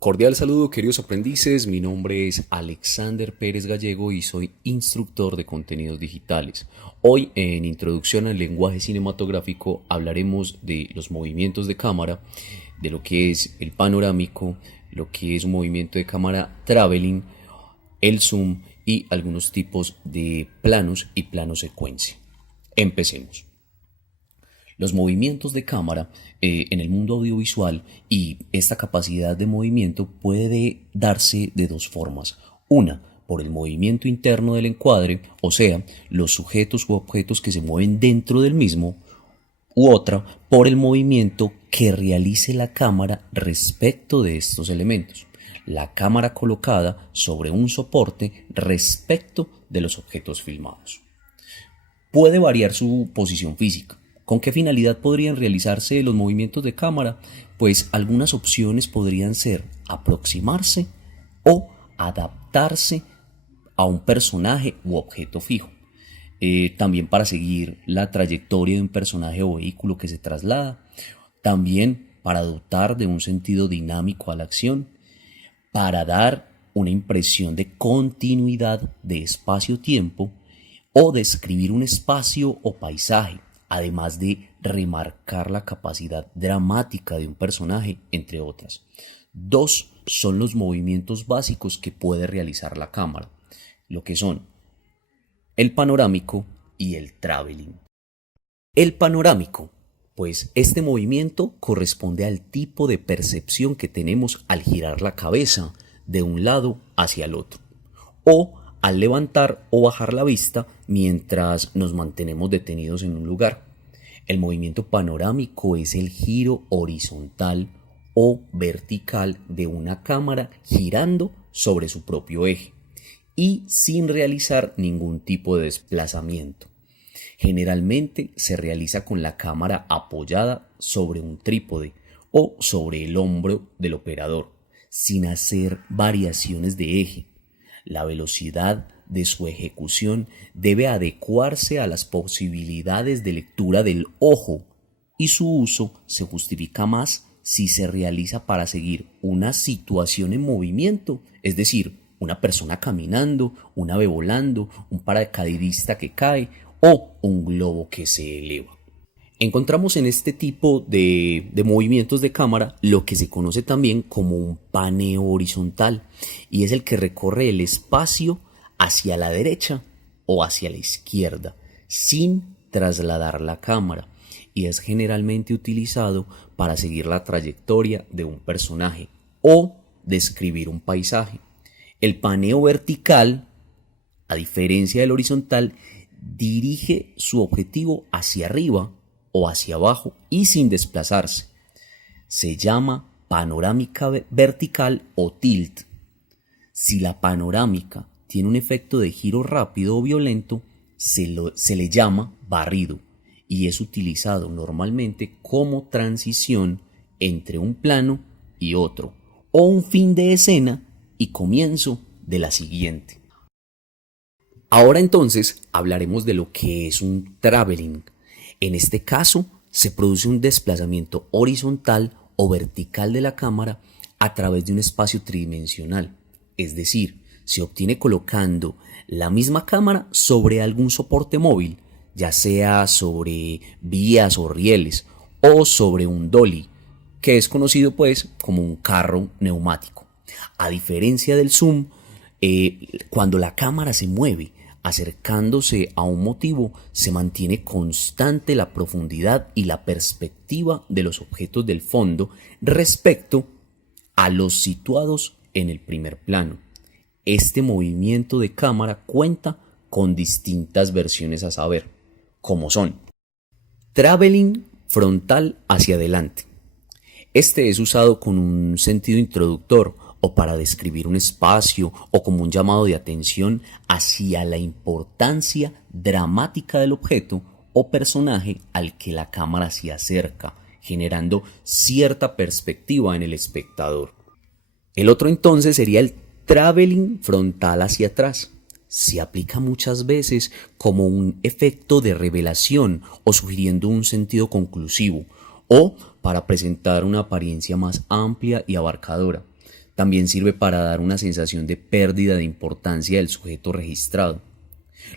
Cordial saludo, queridos aprendices. Mi nombre es Alexander Pérez Gallego y soy instructor de contenidos digitales. Hoy, en Introducción al lenguaje cinematográfico, hablaremos de los movimientos de cámara, de lo que es el panorámico, lo que es un movimiento de cámara traveling, el zoom y algunos tipos de planos y plano secuencia. Empecemos. Los movimientos de cámara en el mundo audiovisual y esta capacidad de movimiento puede darse de dos formas. Una, por el movimiento interno del encuadre, o sea, los sujetos u objetos que se mueven dentro del mismo, u otra, por el movimiento que realice la cámara respecto de estos elementos. La cámara colocada sobre un soporte respecto de los objetos filmados. Puede variar su posición física. ¿Con qué finalidad podrían realizarse los movimientos de cámara? Pues algunas opciones podrían ser aproximarse o adaptarse a un personaje u objeto fijo. También para seguir la trayectoria de un personaje o vehículo que se traslada. También para dotar de un sentido dinámico a la acción. Para dar una impresión de continuidad de espacio-tiempo o describir un espacio o paisaje, además de remarcar la capacidad dramática de un personaje, entre otras. Dos son los movimientos básicos que puede realizar la cámara, lo que son el panorámico y el traveling. El panorámico, pues este movimiento corresponde al tipo de percepción que tenemos al girar la cabeza de un lado hacia el otro, o al levantar o bajar la vista mientras nos mantenemos detenidos en un lugar. El movimiento panorámico es el giro horizontal o vertical de una cámara girando sobre su propio eje y sin realizar ningún tipo de desplazamiento. Generalmente se realiza con la cámara apoyada sobre un trípode o sobre el hombro del operador, sin hacer variaciones de eje. La velocidad de su ejecución debe adecuarse a las posibilidades de lectura del ojo y su uso se justifica más si se realiza para seguir una situación en movimiento, es decir, una persona caminando, un ave volando, un paracaidista que cae o un globo que se eleva. Encontramos en este tipo de movimientos de cámara lo que se conoce también como un paneo horizontal y es el que recorre el espacio hacia la derecha o hacia la izquierda sin trasladar la cámara y es generalmente utilizado para seguir la trayectoria de un personaje o describir un paisaje. El paneo vertical, a diferencia del horizontal, dirige su objetivo hacia arriba o hacia abajo y sin desplazarse. Se llama panorámica vertical o tilt. Si la panorámica tiene un efecto de giro rápido o violento, se le llama barrido y es utilizado normalmente como transición entre un plano y otro, o un fin de escena y comienzo de la siguiente. Ahora entonces hablaremos de lo que es un traveling. En este caso se produce un desplazamiento horizontal o vertical de la cámara a través de un espacio tridimensional, es decir, se obtiene colocando la misma cámara sobre algún soporte móvil, ya sea sobre vías o rieles o sobre un dolly, que es conocido pues como un carro neumático. A diferencia del zoom, cuando la cámara se mueve acercándose a un motivo, se mantiene constante la profundidad y la perspectiva de los objetos del fondo respecto a los situados en el primer plano. Este movimiento de cámara cuenta con distintas versiones a saber, como son traveling frontal hacia adelante. Este es usado con un sentido introductor o para describir un espacio o como un llamado de atención hacia la importancia dramática del objeto o personaje al que la cámara se acerca, generando cierta perspectiva en el espectador. El otro entonces sería el traveling frontal hacia atrás. Se aplica muchas veces como un efecto de revelación o sugiriendo un sentido conclusivo o para presentar una apariencia más amplia y abarcadora. También sirve para dar una sensación de pérdida de importancia del sujeto registrado.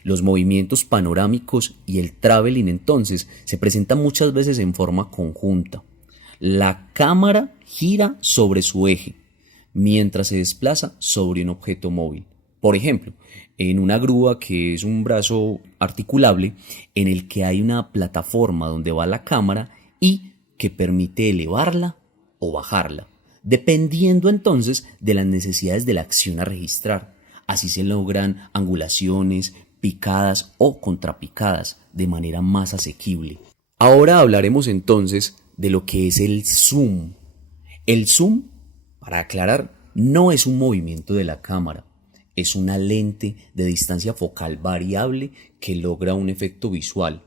Los movimientos panorámicos y el traveling entonces se presentan muchas veces en forma conjunta. La cámara gira sobre su eje, mientras se desplaza sobre un objeto móvil. Por ejemplo, en una grúa que es un brazo articulable en el que hay una plataforma donde va la cámara y que permite elevarla o bajarla, dependiendo entonces de las necesidades de la acción a registrar. Así se logran angulaciones, picadas o contrapicadas de manera más asequible. Ahora hablaremos entonces de lo que es el zoom. El zoom, para aclarar, no es un movimiento de la cámara, es una lente de distancia focal variable que logra un efecto visual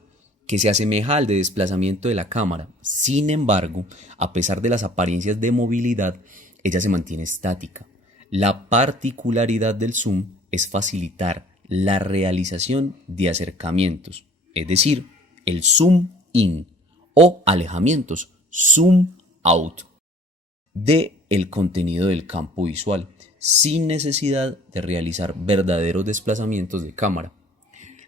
que se asemeja al de desplazamiento de la cámara. Sin embargo, a pesar de las apariencias de movilidad, ella se mantiene estática. La particularidad del zoom es facilitar la realización de acercamientos, es decir, el zoom in, o alejamientos, zoom out, de el contenido del campo visual, sin necesidad de realizar verdaderos desplazamientos de cámara.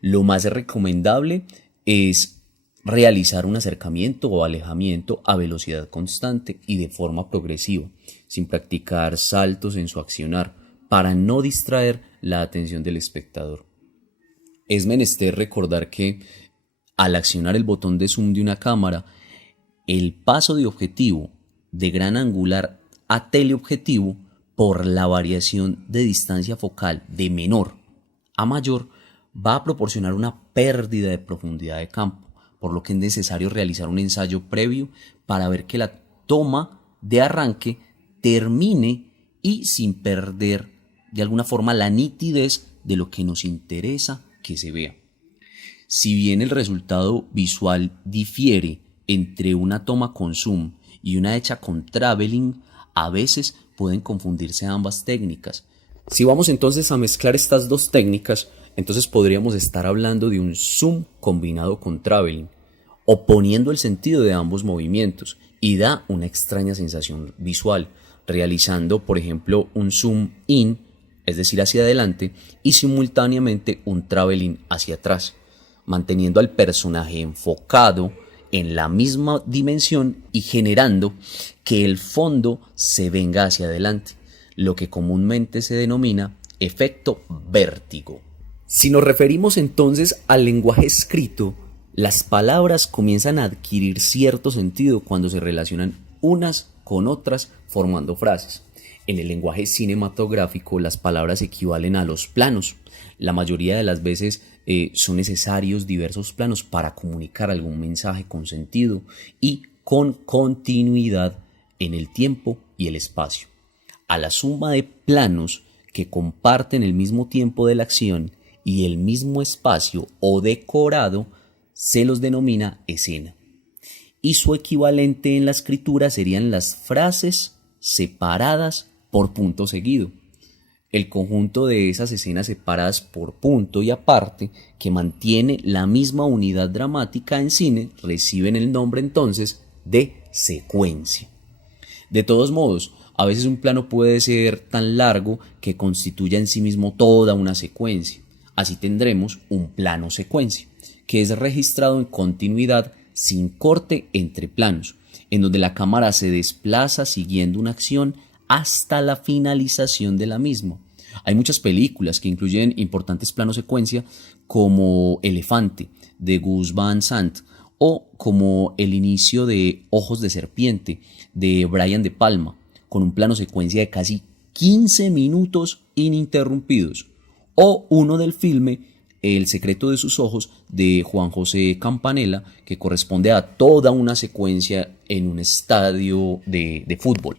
Lo más recomendable es realizar un acercamiento o alejamiento a velocidad constante y de forma progresiva, sin practicar saltos en su accionar, para no distraer la atención del espectador. Es menester recordar que al accionar el botón de zoom de una cámara, el paso de objetivo de gran angular a teleobjetivo, por la variación de distancia focal de menor a mayor, va a proporcionar una pérdida de profundidad de campo, por lo que es necesario realizar un ensayo previo para ver que la toma de arranque termine y sin perder de alguna forma la nitidez de lo que nos interesa que se vea. Si bien el resultado visual difiere entre una toma con zoom y una hecha con traveling, a veces pueden confundirse ambas técnicas. Si vamos entonces a mezclar estas dos técnicas, entonces podríamos estar hablando de un zoom combinado con traveling, oponiendo el sentido de ambos movimientos, y da una extraña sensación visual, realizando por ejemplo un zoom in, es decir hacia adelante, y simultáneamente un traveling hacia atrás, manteniendo al personaje enfocado en la misma dimensión y generando que el fondo se venga hacia adelante, lo que comúnmente se denomina efecto vértigo. Si nos referimos entonces al lenguaje escrito, las palabras comienzan a adquirir cierto sentido cuando se relacionan unas con otras formando frases. En el lenguaje cinematográfico, las palabras equivalen a los planos. La mayoría de las veces son necesarios diversos planos para comunicar algún mensaje con sentido y con continuidad en el tiempo y el espacio. A la suma de planos que comparten el mismo tiempo de la acción y el mismo espacio o decorado se los denomina escena. Y su equivalente en la escritura serían las frases separadas por punto seguido. El conjunto de esas escenas separadas por punto y aparte, que mantiene la misma unidad dramática en cine, reciben el nombre entonces de secuencia. De todos modos, a veces un plano puede ser tan largo que constituya en sí mismo toda una secuencia. Así tendremos un plano secuencia, que es registrado en continuidad sin corte entre planos, en donde la cámara se desplaza siguiendo una acción hasta la finalización de la misma. Hay muchas películas que incluyen importantes planos secuencia, como Elefante de Gus Van Sant, o como el inicio de Ojos de Serpiente de Brian De Palma, con un plano secuencia de casi 15 minutos ininterrumpidos, o uno del filme El secreto de sus ojos de Juan José Campanella, que corresponde a toda una secuencia en un estadio de fútbol.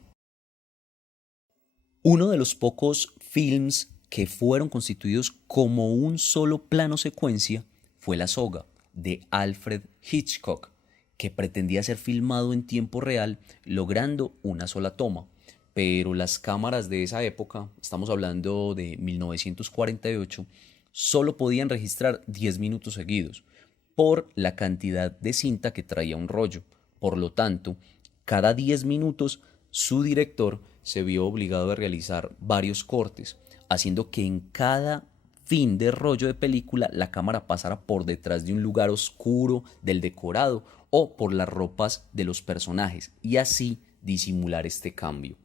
Uno de los pocos films que fueron constituidos como un solo plano secuencia fue La soga, de Alfred Hitchcock, que pretendía ser filmado en tiempo real logrando una sola toma, pero las cámaras de esa época, estamos hablando de 1948, solo podían registrar 10 minutos seguidos por la cantidad de cinta que traía un rollo. Por lo tanto, cada 10 minutos su director se vio obligado a realizar varios cortes, haciendo que en cada fin de rollo de película la cámara pasara por detrás de un lugar oscuro del decorado o por las ropas de los personajes y así disimular este cambio.